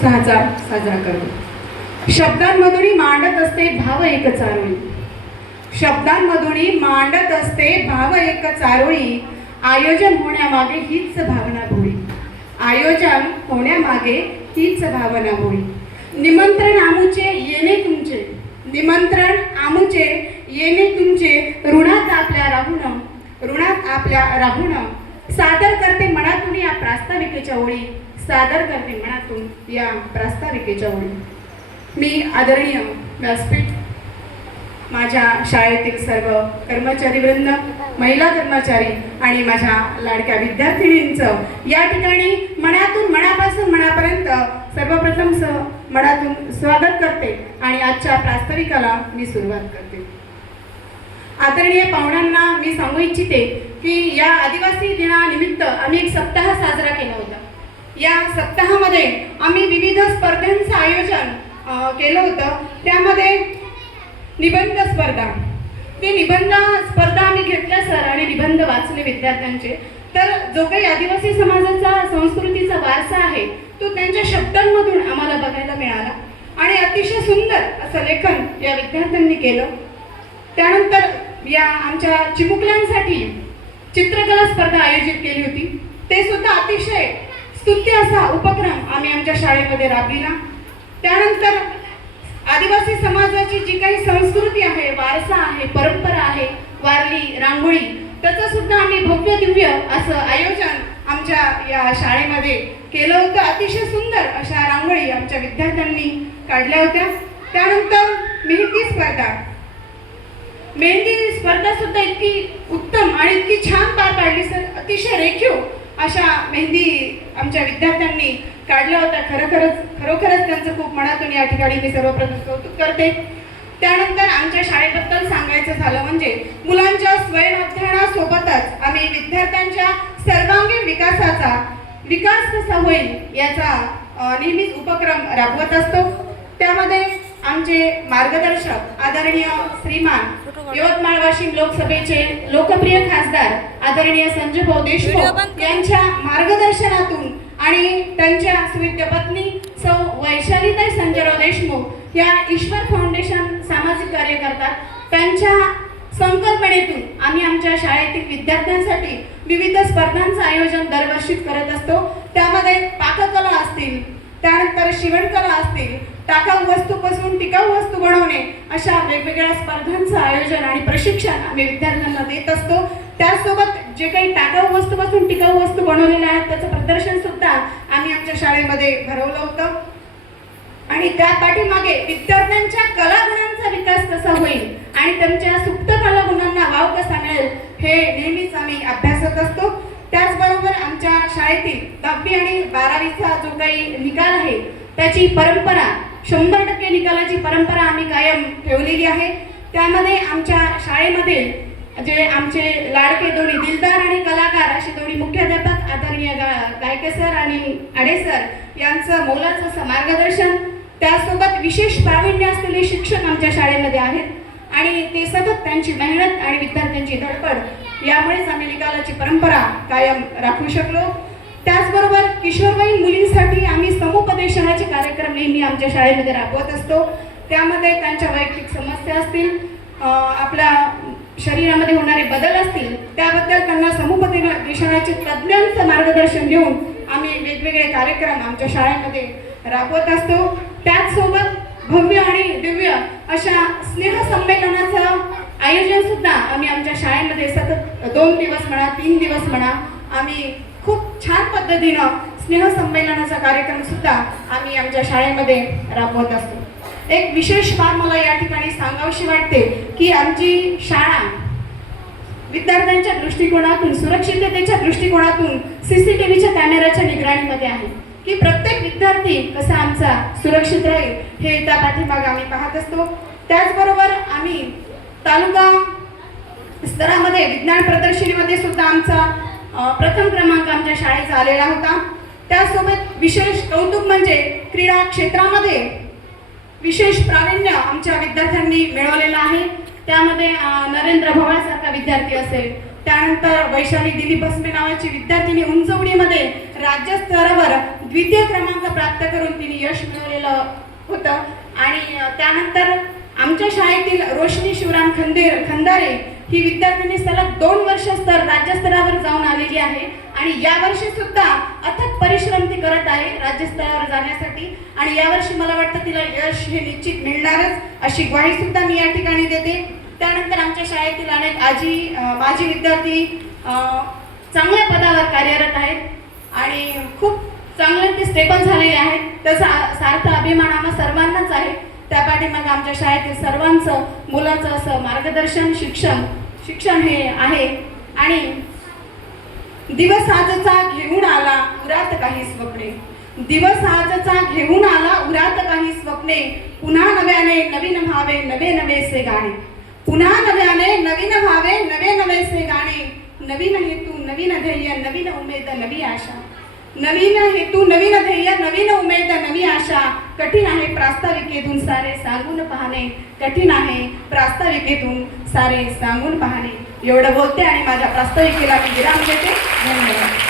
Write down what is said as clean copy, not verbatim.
उत्साहाचा साजरा करतो। शब्दांमधून मांडत असते भाव एक चारोळी, शब्दांमधून मांडत असते भाव एक चारोळी, आयोजन होण्यामागे हीच भावना भोळी, आयोजन होण्यामागे हीच भावना भोळी। निमंत्रण आमुचे येणे तुमचे, निमंत्रण आमुचे येणे तुमचे, ऋणात आपल्या राहून, ऋणात आपल्या राहून, सादर करते मनातून या प्रास्ताविकेच्या ओळी, सादर करते मनातून या प्रास्ताविकेच्या ओळी। मी आदरणीय व्यासपीठ, माझ्या शाळेतील सर्व कर्मचारीवृंद, महिला कर्मचारी आणि माझ्या लाडक्या विद्यार्थिनींचं या ठिकाणी मनातून, मनापासून मनापर्यंत सर्वप्रथम मनातून स्वागत करते आणि आजच्या प्रास्ताविकाला मी सुरुवात करते। आदरणीय पाहुण्यांना मी सांगू इच्छिते की या आदिवासी दिनानिमित्त आम्ही एक सप्ताह साजरा केला होता। या सप्ताहामध्ये आम्ही विविध स्पर्धांचं आयोजन केलं होतं। त्यामध्ये निबंध स्पर्धा, ते निबंध स्पर्धा आम्ही घेतल्या सर आणि निबंध वाचले विद्यार्थ्यांचे। तर जो काही आदिवासी समाजाचा संस्कृतीचा वारसा आहे तो त्यांच्या शब्दांमधून आम्हाला बघायला मिळाला आणि अतिशय सुंदर असं लेखन या विद्यार्थ्यांनी केलं। त्यानंतर या आमच्या चिमुकल्यांसाठी चित्रकला स्पर्धा आयोजित केली होती, ते सुद्धा अतिशय स्तुत्य असा उपक्रम आम्ही आमच्या शाळेमध्ये राबविला। त्यानंतर आदिवासी समाजाची जी काही संस्कृती आहे, वारसा आहे, परंपरा आहे, वारली, रांगोळी, त्याचं सुद्धा आम्ही भव्य दिव्य असं आयोजन आमच्या या शाळेमध्ये केलं होतं। अतिशय सुंदर अशा रांगोळी आमच्या विद्यार्थ्यांनी काढल्या होत्या। त्यानंतर मेहंदी स्पर्धा, मेहंदी स्पर्धा सुद्धा इतकी उत्तम आणि इतकी छान पार पाडली सर, अतिशय रेखीव अशा मेहंदी आमच्या विद्यार्थ्यांनी काढल्या होत्या। खरोखरच त्यांचं खूप मनातून या ठिकाणी मी सर्वप्रथम कौतुक करते। त्यानंतर आमच्या शाळेबद्दल सांगायचं झालं म्हणजे मुलांच्या स्वयं अध्ययनासोबतच आम्ही विद्यार्थ्यांच्या सर्वांगीण विकास कसा होईल याचा नेहमीच उपक्रम राबवत असतो। त्यामध्ये आमचे मार्गदर्शक आदरणीय श्रीमान यवतमाळ वाशिम लोकसभेचे लोकप्रिय खासदार आदरणीय संजय भाऊ देशमुख यांच्या मार्गदर्शनातून आणि त्यांच्या सुविद्य पत्नी सौ वैशालीताई संजयराव देशमुख या ईश्वर फाउंडेशन सामाजिक कार्य करतात, त्यांच्या संकल्पनेतून आम्ही आमच्या शाळेतील विद्यार्थ्यांसाठी विविध स्पर्धांचं आयोजन दरवर्षीच करत असतो। त्यामध्ये पाककला असतील, त्यानंतर शिवणकला असतील, टाकाऊ वस्तूपासून टिकाऊ वस्तू बनवणे, अशा वेगवेगळ्या स्पर्धांचं आयोजन आणि प्रशिक्षण आम्ही विद्यार्थ्यांना देत असतो। त्यासोबत जे काही टाकाऊ वस्तूपासून टिकाऊ वस्तू बनवलेल्या आहेत त्याचं प्रदर्शन सुद्धा आम्ही आमच्या शाळेमध्ये भरवलं होतं आणि त्या पाठीमागे विद्यार्थ्यांच्या कलागुणांचा विकास कसा होईल आणि त्यांच्या सुप्त कलागुणांना वाव कसा मिळेल हे नेहमीच आम्ही अभ्यासत असतो। त्याचबरोबर आमच्या शाळेतील 10वी आणि 12वीचा जो काही निकाल आहे त्याची परंपरा 100% निकालाची परंपरा आम्ही कायम ठेवलेली आहे। त्यामध्ये आमच्या शाळेमध्ये जे आमचे लाडके दोन्ही दिलदार आणि कलाकार असे दोन्ही मुख्याध्यापक आदरणीय गायके सर आणि आडे सर यांचं मोलाचं असं मार्गदर्शन, त्यासोबत विशेष प्रावीण्य असलेले शिक्षक आमच्या शाळेमध्ये आहेत आणि ते सतत त्यांची मेहनत आणि विद्यार्थ्यांची धडपड यामुळेच आम्ही निकालाची परंपरा कायम राखू शकलो। त्याचबरोबर किशोरवयीन मुलींसाठी आम्ही समुपदेशनाचे कार्यक्रम नेहमी आमच्या शाळेमध्ये राबवत असतो। त्यामध्ये त्यांच्या वैयक्तिक समस्या असतील, आपल्या शरीरामध्ये होणारे बदल असतील, त्याबद्दल त्यांना समुपदेशनाचे तज्ज्ञांचं मार्गदर्शन घेऊन आम्ही वेगवेगळे कार्यक्रम आमच्या शाळेमध्ये राबवत असतो। त्याचसोबत भव्य आणि दिव्य अशा स्नेहसंमेलनाचं आयोजन सुद्धा आम्ही आमच्या शाळेमध्ये सतत 2 दिवस म्हणा 3 दिवस म्हणा आम्ही खूप छान पद्धतीनं स्नेहसंमेलनाचा कार्यक्रम सुद्धा आम्ही आमच्या शाळेमध्ये राबवत असतो। एक विशेष बाब मला या ठिकाणी सांगावीशी वाटते की आमची शाळा विद्यार्थ्यांच्या दृष्टिकोनातून, सुरक्षिततेच्या दृष्टिकोनातून CCTVच्या कॅमेऱ्याच्या निगराणीमध्ये आहे की प्रत्येक विद्यार्थी कसा आमचा सुरक्षित राहील हे त्या पाठीमागे आम्ही पाहत असतो। त्याचबरोबर आम्ही तालुका स्तरामध्ये विज्ञान प्रदर्शनीमध्ये सुद्धा आमचा प्रथम क्रमांक आमच्या शाळेचा आलेला होता। त्यासोबत विशेष कौतुक म्हणजे क्रीडा क्षेत्रामध्ये विशेष प्रावीण्य आमच्या विद्यार्थ्यांनी मिळवलेलं आहे। त्यामध्ये नरेंद्र भोवाळसारखा विद्यार्थी असेल, त्यानंतर वैशाली दिलीप भस्मे नावाची विद्यार्थिनी उंचवडीमध्ये राज्य स्तरावर द्वितीय क्रमांक प्राप्त करून तिने यश मिळवलेलं होतं. आणि त्यानंतर आमच्या शाळेतील रोशनी शिवराम खंदारे ही विद्यार्थिनी सलग 2 वर्ष राज्यस्तरावर जाऊन आलेली आहे आणि यावर्षी सुद्धा अथक परिश्रम ती करत आहे राज्यस्तरावर जाण्यासाठी. आणि यावर्षी मला वाटतं तिला यश हे निश्चित मिळणारच अशी ग्वाही सुद्धा मी या ठिकाणी देते. त्यानंतर आमच्या शाळेतील अनेक माजी विद्यार्थी चांगल्या पदावर कार्यरत आहेत आणि खूप चांगले ते स्टेबल झालेले आहेत. त्याचा सार्थ अभिमान आम्हा सर्वांनाच आहे. त्या पाठीमागे आमच्या शाळेतील सर्वांचं मुलाचं असं मार्गदर्शन शिक्षण हे आहे. आणि दिवस आजचा घेऊन आला उरात काही स्वप्ने, दिवस आजचा घेऊन आला उरात काही स्वप्ने, पुन्हा नव्याने नवीन भावे नवे नवेसे गाणे, पुन्हा नव्याने नवीन भावे नवे नवेसे गाणे, नवीन हेतू नवीन ध्येय नवीन उमेद नवी आशा, नवीन हेतू नवीन ध्येय नवीन उमेद नवी आशा, कठीण आहे प्रास्ताविकेतून सारे सांगून पाहणे, कठीण आहे प्रास्ताविकेतून सारे सांगून पाहणे. एवढं बोलते आणि माझ्या प्रास्ताविकेला मी विराम देते. धन्यवाद.